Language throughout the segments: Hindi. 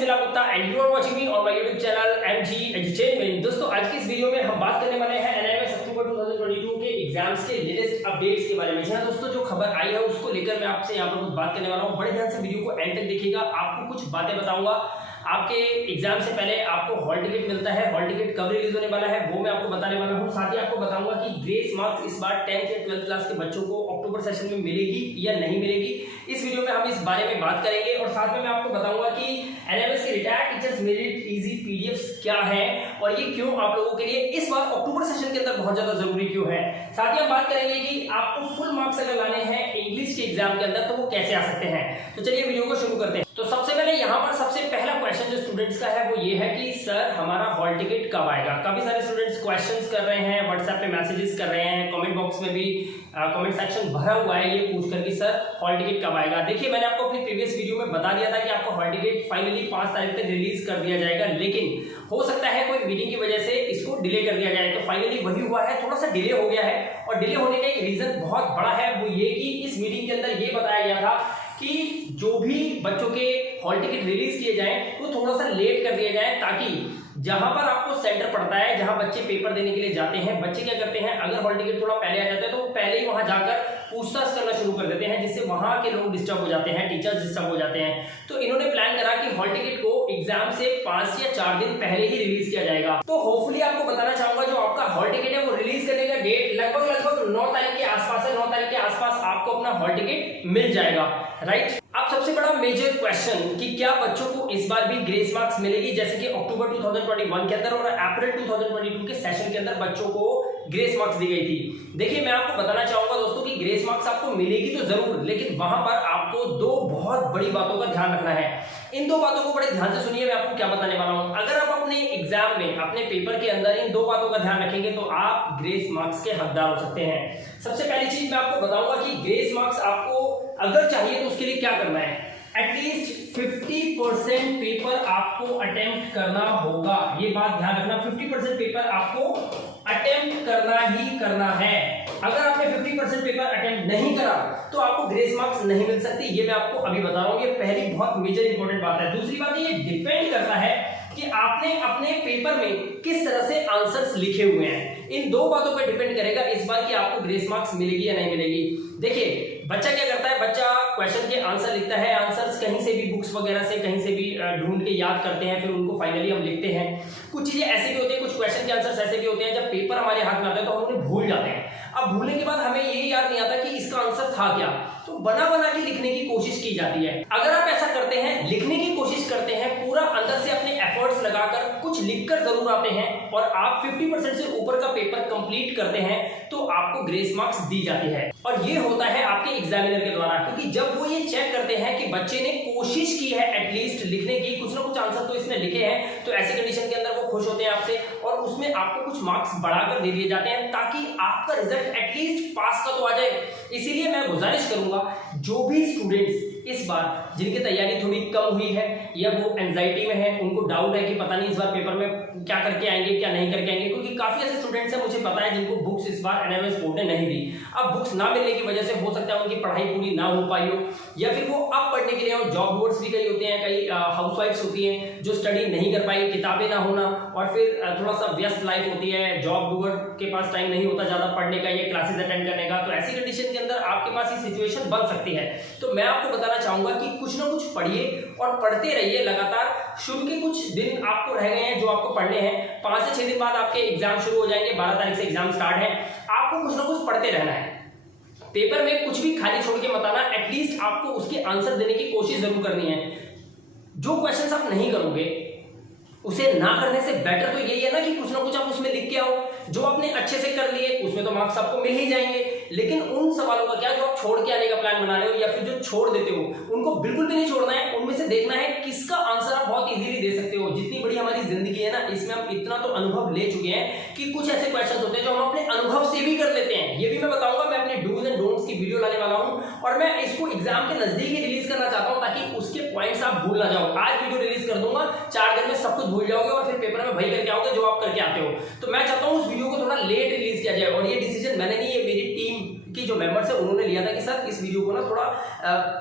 Bilal Gupta and you are watching me on my YouTube channel MG entertainment. दोस्तों आज की इस वीडियो में हम बात करने वाले हैं NIMS अक्टूबर 2022 के एग्जाम्स के लेटेस्ट अपडेट्स के बारे में। जी हां दोस्तों, जो खबर आई है उसको लेकर मैं आपसे यहां पर कुछ बात करने वाला हूं। बड़े ध्यान से वीडियो को एंड तक देखिएगा, आपको कुछ बातें बताऊंगा। आपके एग्जाम से पहले आपको हॉल टिकट मिलता है, हॉल टिकट कब रिलीज होने वाला है वो मैं आपको बताने वाला हूं। साथ ही आपको बताऊंगा कि ग्रेस मार्क्स इस बार 10th या 12th क्लास के बच्चों को अक्टूबर सेशन में मिलेगी या नहीं मिलेगी। इस वीडियो में हम इस बारे में बात करेंगे और साथ में मैं आपको बताऊंगा कि NIMS के retired teachers merit easy PDFs क्या है और ये क्यों आप लोगों के लिए इस बार अक्टूबर सेशन के अंदर बहुत ज्यादा जरूरी क्यों है। साथ ही हम बात करेंगे कि आपको फुल मार्क्स अगर लाने हैं इंग्लिश के एग्जाम के अंदर तो वो कैसे आ सकते हैं। तो चलिए वीडियो को शुरू करते हैं। तो सबसे पहले यहाँ पर सबसे पहला क्वेश्चन जो स्टूडेंट्स का है वो ये है कि सर हमारा हॉल टिकट कब आएगा। काफी सारे स्टूडेंट्स क्वेश्चंस कर रहे हैं, व्हाट्सएप पे मैसेजेस कर रहे हैं, कमेंट बॉक्स में भी कमेंट सेक्शन भरा हुआ है ये पूछकर कि सर हॉल टिकट कब आएगा। देखिए मैंने आपको अपनी प्रीवियस वीडियो में बता दिया था कि आपको हॉल टिकट फाइनली 5 तारीख तक रिलीज कर दिया जाएगा, लेकिन हो सकता है कोई मीटिंग की वजह से इसको डिले कर दिया जाए। तो फाइनली वही हुआ है, थोड़ा सा डिले हो गया है और डिले होने का एक रीजन बहुत बड़ा है, वो ये कि इस मीटिंग के अंदर ये बताया गया था कि जो भी बच्चों के हॉल टिकट रिलीज किए जाएं वो थोड़ा सा लेट कर दिया जाए, ताकि जहां पर आपको सेंटर पड़ता है, जहां बच्चे पेपर देने के लिए जाते हैं, बच्चे क्या करते हैं अगर हॉल टिकट थोड़ा पहले आ जाता है तो पहले ही वहां जाकर पूछताछ करना शुरू कर देते हैं, जिससे वहां के लोग डिस्टर्ब हो जाते हैं, टीचर्स डिस्टर्ब हो जाते हैं। तो इन्होंने प्लान करा कि हॉल टिकट को एग्जाम से 5 या 4 दिन पहले ही रिलीज किया जाएगा। तो होपफुली आपको बताना चाहूंगा जो आपका हॉल टिकट है वो रिलीज करने का डेट लगभग 9 तारीख के आसपास है। 9 तारीख के आसपास आपको अपना हॉल टिकट मिल जाएगा, राइट। अब सबसे बड़ा मेजर क्वेश्चन कि क्या बच्चों को इस बार भी ग्रेस मार्क्स मिलेगी, जैसे कि अक्टूबर 2021 के अंदर और अप्रैल 2022 के सेशन के अंदर बच्चों को ग्रेस मार्क्स दी गई थी। देखिए मैं आपको बताना चाहूंगा दोस्तों कि ग्रेस मार्क्स आपको मिलेगी तो जरूर, लेकिन वहां पर आपको 2 बहुत बड़ी बातों का ध्यान रखना है। इन 2 बातों को बड़े ध्यान से सुनिए, मैं आपको क्या बताने वाला हूं। अगर आप अपने एग्जाम में अपने पेपर के अंदर इन 2 बातों का ध्यान रखेंगे तो आप ग्रेस मार्क्स के हकदार हो सकते हैं। सबसे पहली चीज मैं आपको बताऊंगा कि ग्रेस मार्क्स आपको अगर चाहिए तो उसके लिए क्या करना है। एटलीस्ट 50% पेपर आपको अटेम्प्ट करना होगा, ये बात ध्यान रखना। 50% पेपर आपको अटेम्प्ट करना ही करना है। अगर आपने 50% पेपर अटेम्प्ट नहीं करा तो आपको ग्रेस मार्क्स नहीं मिल सकती, ये मैं आपको अभी बता रहा हूं। ये पहली बहुत मेजर इंपॉर्टेंट बात है। दूसरी बात ये डिपेंड करता है कि आपने अपने पेपर में किस तरह से आंसर्स लिखे हुए हैं। इन 2 बातों पर डिपेंड करेगा इस बार कि आपको ग्रेस मार्क्स मिलेगी या नहीं मिलेगी। देखिए बच्चा क्या करता है, बच्चा क्वेश्चन के आंसर लिखता है, आंसर्स कहीं से भी बुक्स वगैरह से कहीं से भी ढूंढ के याद करते हैं, फिर उनको फाइनली हम लिखते हैं। कुछ चीजें ऐसे भी होती हैं, कुछ क्वेश्चन के आंसर्स ऐसे भी होते हैं जब पेपर हमारे हाथ में आता है तो हम उन्हें भूल जाते हैं। अब भूलने के बाद हमें ये याद नहीं आता कि इसका आंसर था क्या, तो बना बना के लिखने की कोशिश की जाती है। अगर आप ऐसा करते हैं, लिखने की कोशिश करते हैं, पूरा अंदर से अपने एफर्ट्स लगाकर कुछ लिखकर जरूर आते हैं और आप 50% से ऊपर का पेपर कंप्लीट करते हैं तो आपको ग्रेस मार्क्स दी जाती है। और ये होता है आपके एग्जामिनर के द्वारा, क्योंकि जब वो ये चेक करते हैं कि बच्चे ने कोशिश की है एटलीस्ट लिखने की, कुछ ना कुछ आंसर तो इसने लिखे हैं, तो ऐसी कंडीशन के अंदर वो खुश होते हैं आपसे और उसमें आपको कुछ मार्क्स बढ़ाकर दे दिए जाते हैं ताकि आपका रिजल्ट एटलीस्ट पास का तो आ जाए। इसीलिए मैं गुजारिश करूंगा जो भी स्टूडेंट्स इस बार जिनकी तैयारी थोड़ी कम हुई है या वो एंजाइटी में है, उनको डाउट है कि पता नहीं इस बार पेपर में क्या करके आएंगे क्या नहीं करके आएंगे, क्योंकि काफी ऐसे स्टूडेंट्स हैं मुझे पता है जिनको बुक्स इस बार NIMS बोर्ड ने नहीं दी। अब बुक्स ना मिलने की वजह से हो सकता है उनकी पढ़ाई पूरी ना हो पाई हो, या फिर वो अब पढ़ने के लिए हो। जॉब बोर्ड्स भी कई होते हैं, कई हाउसवाइफ्स होती हैं जो स्टडी नहीं कर पाई, किताबें ना होना और फिर थोड़ा सा व्यस्त लाइफ होती है, जॉब डूअर के पास टाइम नहीं होता ज्यादा पढ़ने का या क्लासेस अटेंड करने का। तो ऐसी कंडीशन के अंदर आपके पास ये सिचुएशन बन सकती है। तो मैं आपको बताना चाहूंगा कि कुछ ना कुछ पढ़िए और पढ़ते रहिए लगातार। शुरू के कुछ दिन आपको रह गए हैं जो आपको पढ़ने हैं, 5 से 6 दिन बाद आपके एग्जाम शुरू हो जाएंगे, 12 तारीख से एग्जाम स्टार्ट है। आपको कुछ ना कुछ पढ़ते रहना है, पेपर में कुछ भी खाली छोड़ के मत आना, एटलीस्ट आपको उसके आंसर देने की कोशिश जरूर करनी है। जो क्वेश्चंस आप नहीं करोगे उसे ना करने से बेटर तो यही है ना कि कुछ ना कुछ आप उसमें लिख के आओ। जो आपने अच्छे से कर लिए उसमें तो मार्क्स आपको मिल ही जाएंगे, लेकिन उन सवालों का क्या जो आप छोड़ के आने का प्लान बना रहे हो या फिर जो छोड़ देते हो उनको बिल्कुल भी नहीं छोड़ना है। उनमें से देखना है किसका आंसर आप बहुत इजीली दे सकते हो। जितनी बड़ी हमारी जिंदगी है ना, इसमें हम इतना तो अनुभव ले चुके हैं कि कुछ ऐसे क्वेश्चन होते हैं जो हम अपने अनुभव से भी कर लेते हैं। ये भी मैं बताऊंगा, मैं अपने डूज एंड डोंट्स की वीडियो लाने वाला हूं और मैं इसको एग्जाम के नजदीक ही रिलीज करना चाहता हूं ताकि उसके पॉइंट्स आप भूल ना जाओ। आज वीडियो रिलीज कर दूंगा, 4 दिन में सब कुछ भूल जाओगे और फिर पेपर में वही करके आओगे जो आप करके आते हो। तो मैं चाहता हूं उस वीडियो को थोड़ा लेट रिलीज किया जाए और ये डिसीजन मैंने नहीं, ये मेरी टीम की जो मेंबर्स है उन्होंने लिया था कि सर इस वीडियो को ना थोड़ा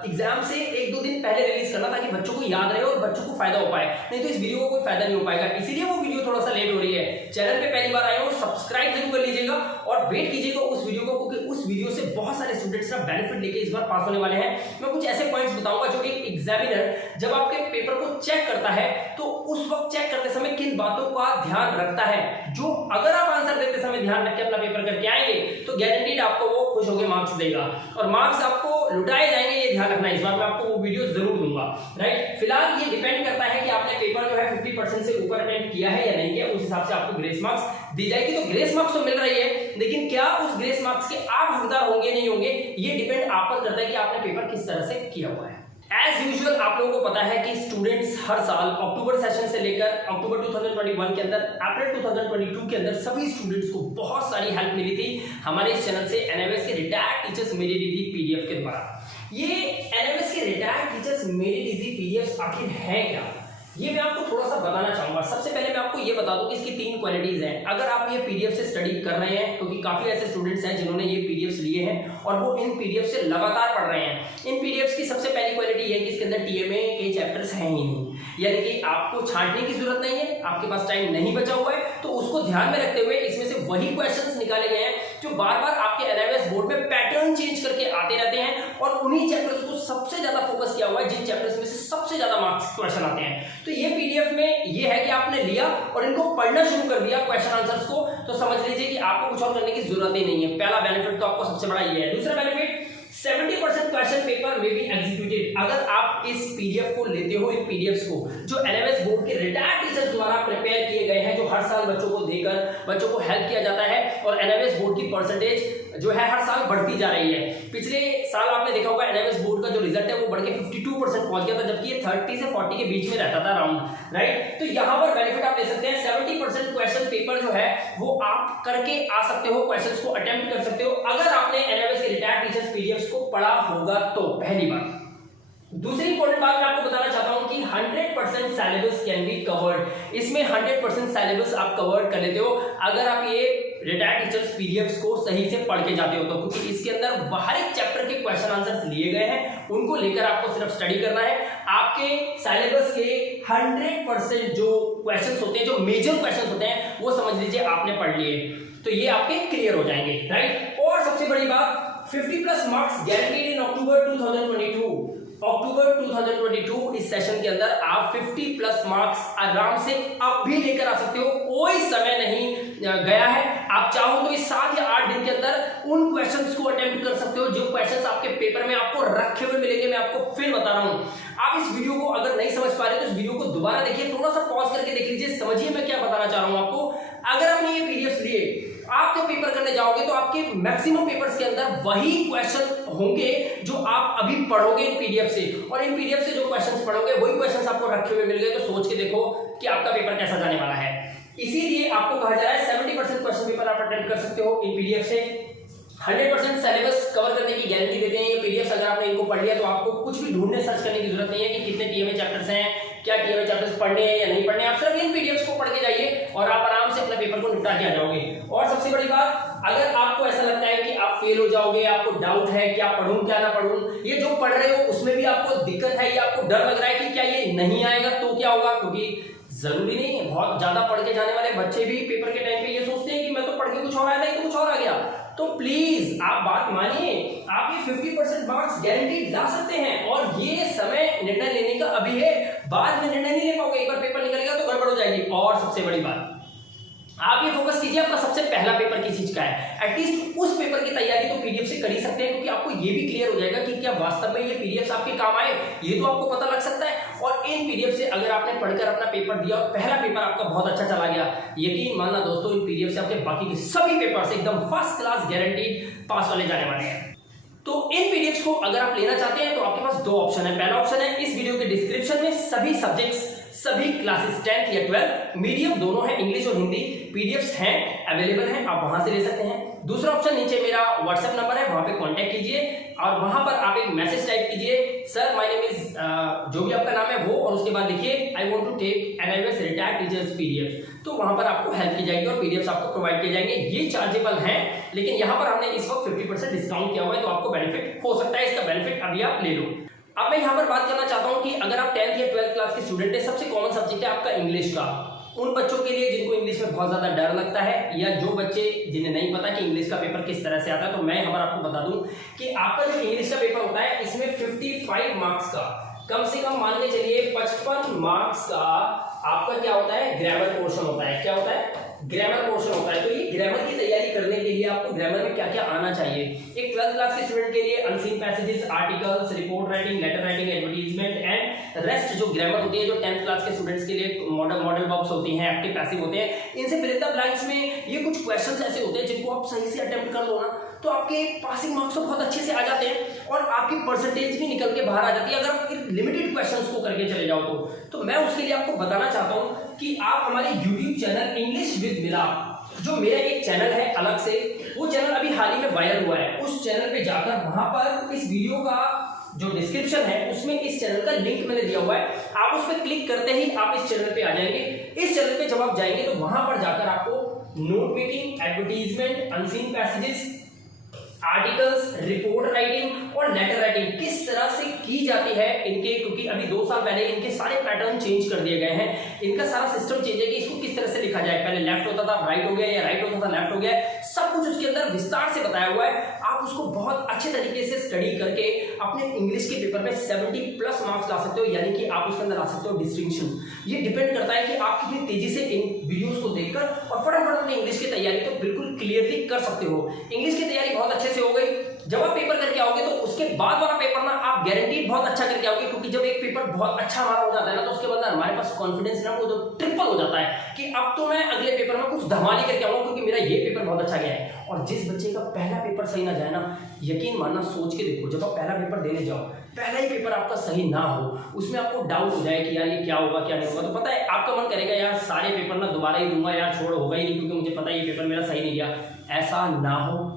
एग्जाम से 1-2 दिन पहले रिलीज करना ताकि बच्चों को याद रहे और बच्चों को फायदा हो पाए, नहीं तो इस वीडियो को कोई फायदा नहीं हो पाएगा। इसीलिए वो वीडियो थोड़ा सा लेट हो रही है। चैनल पे पहली बार आए हो सब्सक्राइब जरूर कर लीजिएगा और वेट कीजिएगा उस वीडियो को, क्योंकि उस वीडियो से बहुत सारे स्टूडेंट्स का बेनिफिट लेके इस बार पास होने वाले हैं। मैं कुछ ऐसे पॉइंट्स बताऊंगा जो एक एग्जामिनर जब आपके पेपर को चेक करता है तो उस वक्त चेक करते समय किन बातों का ध्यान रखता है, जो अगर आप आंसर देते समय ध्यान रख के अपना पेपर करके आएंगे तो गारंटीड आपको वो खुश होकर मार्क्स देगा और मार्क्स आपको लुटाए जाएंगे, ये ध्यान रखना। इस बार मैं आपको वो वीडियो जरूर दूंगा, राइट। फिलहाल ये डिपेंड करता है कि आपने पेपर जो है 50% से ऊपर अटेम्प्ट किया है या नहीं किया, उस हिसाब से आपको ग्रेस मार्क्स दी जाएगी। तो ग्रेस मार्क्स तो मिल रही है, लेकिन क्या उस ग्रेस मार्क्स के आप हकदार होंगे नहीं होंगे, ये डिपेंड आप पर करता है कि आपने पेपर किस तरह से किया हुआ है। एज यूजुअल आप लोगों को पता है कि स्टूडेंट्स हर साल अक्टूबर सेशन से लेकर अक्टूबर 2021 के अंदर अप्रैल 2022 के अंदर सभी स्टूडेंट्स को बहुत सारी हेल्प मिली थी हमारे इस चैनल से। एनएमएस के retired teachers made it easy PDF के द्वारा। ये एनएमएस के retired teachers made it easy PDF आखिर है क्या, ये मैं आपको थोड़ा सा बताना चाहूंगा। सबसे पहले मैं आपको ये बता दूं कि इसकी 3 क्वालिटीज हैं। अगर आप ये पीडीएफ से स्टडी कर रहे हैं, क्योंकि काफी ऐसे स्टूडेंट्स हैं जिन्होंने ये पीडीएफ लिए हैं और वो इन पीडीएफ से लगातार पढ़ रहे हैं। इन पीडीएफ की सबसे पहली क्वालिटी है कि इसके अंदर टीएमए के चैप्टर्स हैं ही नहीं, यानी कि आपको छांटने की जरूरत नहीं है, आपके पास टाइम नहीं बचा हुआ है, तो उसको ध्यान में रखते हुए इसमें से वही क्वेश्चंस निकाले गए हैं जो बार बार आपके एनआईएस बोर्ड में पैटर्न चेंज करके आते रहते हैं और उन्हीं चैप्टर्स को सबसे ज्यादा फोकस किया हुआ है जिन चैप्टर्स में से सबसे ज्यादा मार्क्स क्वेश्चन आते हैं। तो ये पीडीएफ में ये है कि आपने लिया और इनको पढ़ना शुरू कर दिया क्वेश्चन आंसर्स को, तो समझ लीजिए कि आपको कुछ और करने की जरूरत ही नहीं है। पहला बेनिफिट तो आपको सबसे बड़ा ये है। दूसरा बेनिफिट 70% क्वेश्चन पेपर में बी एग्जीक्यूटेड। अगर आप इस पीडीएफ को लेते हो, इन पीडीएफ्स को जो एनएमएस बोर्ड के रिटायर्ड टीचर्स द्वारा प्रिपेयर किए गए हैं, जो हर साल बच्चों को देकर बच्चों को हेल्प किया जाता है और एनएमएस बोर्ड की परसेंटेज जो है हर साल बढ़ती जा रही है। पिछले साल आपने देखा होगा एनएमएस बोर्ड का जो रिजल्ट है वो बढ़ के 52% पहुंच गया था, जबकि ये 30 से 40 के बीच में रहता था राउंड, राइट। तो यहां पर बेनिफिट आप ले सकते हैं। 70% क्वेश्चन पेपर जो है वो आप करके आ सकते हो, क्वेश्चंस को अटेम्प्ट कर सकते हो अगर आपने एनएमएस के रिटायर्ड टीचर्स पीडीएफ्स को पढ़ा होगा तो, पहली बात। दूसरी इंपॉर्टेंट बात मैं आपको बताना चाहता हूं कि 100% सिलेबस कैन बी कवर्ड। इसमें 100% सिलेबस आप कवर कर लेते हो अगर आप ये रिटायर्ड टीचर्स पीडीएफ्स को सही से पढ़ के जाते हो तो, क्योंकि इसके अंदर हर एक चैप्टर के क्वेश्चन आंसर्स लिए गए हैं, उनको लेकर आपको सिर्फ स्टडी करना है। आपके सिलेबस के 100% जो क्वेश्चंस होते हैं, जो मेजर क्वेश्चंस होते हैं, वो समझ लीजिए आपने पढ़ लिए, तो ये आपके क्लियर हो जाएंगे, राइट। और सबसे बड़ी बात 50+ मार्क्स गारंटीड इन अक्टूबर 2022। अक्टूबर 2022 इस सेशन के अंदर आप 50+ मार्क्स आराम से अब भी लेकर आ सकते हो, कोई समय नहीं गया है। आप चाहो तो इस 7 या 8 दिन के अंदर उन क्वेश्चंस को अटेम्प्ट कर सकते हो जो क्वेश्चंस आपके पेपर में आपको रखे हुए मिलेंगे। मैं आपको फिर बता रहा हूं, आप इस वीडियो को अगर नहीं समझ पा रहे तो इस वीडियो को दोबारा देखिए, थोड़ा सा पॉज करके देख लीजिए, समझिए मैं क्या बताना चाह रहा हूं आपको। अगर आपने ये पीडीएफ लिए, आप जब पेपर करने जाओगे तो आपके मैक्सिमम पेपर्स के अंदर वही क्वेश्चन होंगे जो आप अभी पढ़ोगे इन पीडीएफ से, और इन पीडीएफ से जो क्वेश्चंस पढ़ोगे वही क्वेश्चंस आपको रखे हुए मिल गए। तो सोच के देखो कि आपका पेपर कैसा जाने वाला है। इसीलिए आपको कहा जा रहा है 70% क्वेश्चन पेपर आप अटेम्प्ट कर सकते हो इन पीडीएफ से। 100% सिलेबस कवर करने की गारंटी देते हैं ये पीडीएफ। अगर आपने इनको पढ़ लिया तो आपको कुछ भी ढूंढने सर्च करने की जरूरत नहीं है कि कितने टीएमए चैप्टर्स हैं, क्या टीएमए चैप्टर्स पढ़ने हैं या नहीं पढ़ने। आप सिर्फ इन पीडीएफ्स को पढ़ के जाइए और आप आराम से अपने पेपर को निपटा के आ जाओगे। और सबसे बड़ी बात, अगर आपको ऐसा लगता है कि आप फेल हो जाओगे, आपको डाउट है क्या पढ़ूं क्या ना पढ़ूं, ये जो पढ़ रहे हो उसमें भी आपको दिक्कत है या आपको डर लग रहा है कि क्या ये नहीं आएगा तो क्या होगा, क्योंकि जरूरी नहीं है, बहुत ज्यादा पढ़ के जाने वाले बच्चे भी पेपर के टाइम पे ये सोचते हैं कि मैं तो पढ़ के कुछ और आया था, तो कुछ और आ गया। तो प्लीज आप बात मानिए, आप ये 50% मार्क्स गारंटी ला सकते हैं और ये समय निर्णय लेने का अभी है, बाद में निर्णय नहीं ले पाओगे। एक बार पेपर निकलेगा तो गड़बड़ हो जाएगी। और सबसे बड़ी बात, आप ये फोकस कीजिए आपका सबसे पहला पेपर किस चीज का है। एटलीस्ट उस पेपर की तैयारी तो पीडीएफ से कर ही सकते हैं, क्योंकि आपको ये भी क्लियर हो जाएगा कि क्या वास्तव में ये पीडीएफ आपके काम आए, ये तो आपको पता लग सकता है। और इन पीडीएफ से अगर आपने पढ़कर अपना पेपर दिया और पहला पेपर आपका बहुत अच्छा चला गया, यकीन मानना दोस्तों, इन पीडीएफ से आपके बाकी के सभी पेपर एकदम फर्स्ट क्लास गारंटीड पास वाले जाने वाले हैं। तो इन पीडीएफ को अगर आप लेना चाहते हैं तो आपके पास 2 ऑप्शन है। पहला ऑप्शन है इस वीडियो के डिस्क्रिप्शन में सभी सब्जेक्ट्स, सभी क्लासेस 10th या 12th मीडियम दोनों है, इंग्लिश और हिंदी पीडीएफ्स हैं, अवेलेबल हैं, आप वहां से ले सकते हैं। दूसरा ऑप्शन नीचे मेरा व्हाट्सएप नंबर है, वहां पे कांटेक्ट कीजिए और वहां पर आप एक मैसेज टाइप कीजिए, सर माय नेम इज, जो भी आपका नाम है वो, और उसके बाद लिखिए I want to take NIMS retired teachers PDF, तो वहां पर आपको हेल्प की जाएगी और पीडीएफ आपको प्रोवाइड किए जाएंगे। ये चार्जेबल है, लेकिन यहाँ पर हमने इस वक्त 50% डिस्काउंट किया हुआ है, तो आपको बेनिफिट हो सकता है। इसका बेनिफिट अभी आप ले लो। अब मैं यहाँ पर बात करना चाहता हूँ कि अगर आप 10th या 12th क्लास के स्टूडेंट है, सबसे कॉमन सब्जेक्ट है आपका इंग्लिश का। उन बच्चों के लिए जिनको इंग्लिश में बहुत ज्यादा डर लगता है, या जो बच्चे जिन्हें नहीं पता कि इंग्लिश का पेपर किस तरह से आता है, तो मैं यहाँ पर आपको बता दूं कि आपका जो इंग्लिश का पेपर होता है, इसमें 55 मार्क्स का कम से कम मान के चलिए 55 मार्क्स का आपका क्या होता है, ग्रामर पोर्शन होता है। क्या होता है? ग्रामर पोर्शन होता है। तो ये ग्रामर की तैयारी करने के लिए आपको ग्रामर में क्या क्या आना चाहिए। एक 12th क्लास के स्टूडेंट के लिए unseen passages, articles, report writing, letter writing, advertisement and rest जो ग्रामर होती है, जो 10th क्लास के स्टूडेंट्स के लिए मॉडल वर्ब्स होती हैं, एक्टिव पैसिव होते हैं, इनसे फिल इन द ब्लैंक्स में ये कुछ क्वेश्चंस ऐसे होते हैं जिनको आप सही से अटेम्प्ट कर लो ना, तो आपके पासिंग मार्क्स तो बहुत अच्छे से आ जाते हैं और आपकी परसेंटेज भी निकल के बाहर आ जाती है, अगर आप लिमिटेड क्वेश्चंस को करके चले जाओ तो मैं उसके लिए आपको बताना चाहता हूं कि आप हमारे YouTube चैनल इंग्लिश विद मिलाप, जो मेरा एक चैनल है अलग से, वो चैनल अभी हाल ही में वायरल हुआ है, उस चैनल पे जाकर वहां पर इस वीडियो का जो डिस्क्रिप्शन है उसमें इस चैनल का लिंक मैंने दिया हुआ है, आप उस पर क्लिक करते ही आप इस चैनल पे आ जाएंगे। इस चैनल पे जब आप जाएंगे तो वहां पर जाकर आपको note making, advertisement, unseen passages, articles, report writing और लेटर राइटिंग किस तरह से की जाती है इनके, क्योंकि अभी 2 साल पहले इनके सारे पैटर्न चेंज कर दिए गए हैं, इनका सारा सिस्टम चेंज है कि इसको किस तरह से लिखा जाए। पहले लेफ्ट होता था, राइट हो गया, या राइट होता था, लेफ्ट हो गया, सब कुछ उसके अंदर विस्तार से बताया हुआ है। आप उसको बहुत अच्छे तरीके से स्टडी करके अपने इंग्लिश के पेपर में 70+ मार्क्स ला सकते हो, यानी कि आप उसके अंदर ला सकते हो डिस्टिंक्शन। ये डिपेंड करता है कि आप कितनी तेजी से इन वीडियोस को देखकर और फटाफट अपनी इंग्लिश की तैयारी तो बिल्कुल क्लियरली कर सकते हो। इंग्लिश की तैयारी बहुत अच्छे से हो गई, जब आप पेपर करके आओगे तो उसके बाद वाला पेपर ना आप गारंटीड बहुत अच्छा करके आओगे, क्योंकि जब एक पेपर बहुत अच्छा हमारा हो जाता है ना, तो उसके बाद हमारे पास कॉन्फिडेंस ना वो तो ट्रिपल हो जाता है कि अब तो मैं अगले पेपर में कुछ धमाली करके आऊंगा, क्योंकि मेरा ये पेपर बहुत अच्छा गया है। और जिस बच्चे का पहला पेपर सही ना जाए ना, यकीन मानना, सोच के देखो, जब आप पहला पेपर देने जाओ, पहला ही पेपर आपका सही ना हो, उसमें आपको डाउट हो जाए कि यार ये क्या होगा क्या नहीं होगा, तो पता है आपका मन करेगा यार सारे पेपर ना दोबारा ही दूंगा यार, छोड़, होगा ही नहीं, क्योंकि मुझे पता है ये पेपर मेरा सही नहीं गया। ऐसा ना हो,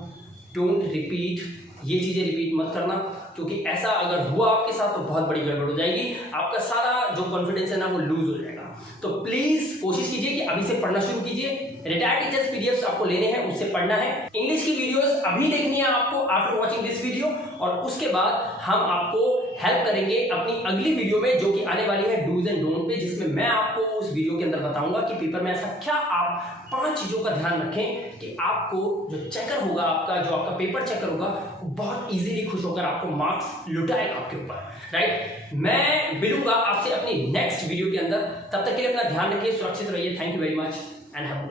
डोंट रिपीट, ये चीजें रिपीट मत करना, क्योंकि ऐसा अगर हुआ आपके साथ तो बहुत बड़ी गड़बड़ हो जाएगी, आपका सारा जो कॉन्फिडेंस है ना वो लूज हो जाएगा। तो प्लीज कोशिश कीजिए कि अभी से पढ़ना शुरू कीजिए। रिटायर्ड टीचर्स पीडीएफ आपको लेने हैं, उससे पढ़ना है। इंग्लिश की वीडियोस अभी देखनी है आपको आफ्टर वॉचिंग दिस वीडियो, और उसके बाद हम आपको हेल्प करेंगे अपनी अगली वीडियो में, जो कि आने वाली है डूज एंड डोंट पे, जिसमें मैं आपको उस वीडियो के अंदर बताऊंगा कि पेपर में ऐसा क्या आप 5 चीजों का ध्यान रखें कि आपको जो चेकर होगा, आपका जो आपका पेपर चेकर होगा, वो बहुत इजीली खुश होकर आपको मार्क्स लुटाएगा आपके ऊपर, राइट। मैं मिलूंगा आपसे अपनी नेक्स्ट वीडियो के अंदर, तब तक के लिए अपना ध्यान रखिए, सुरक्षित रहिए। Thank you very much and have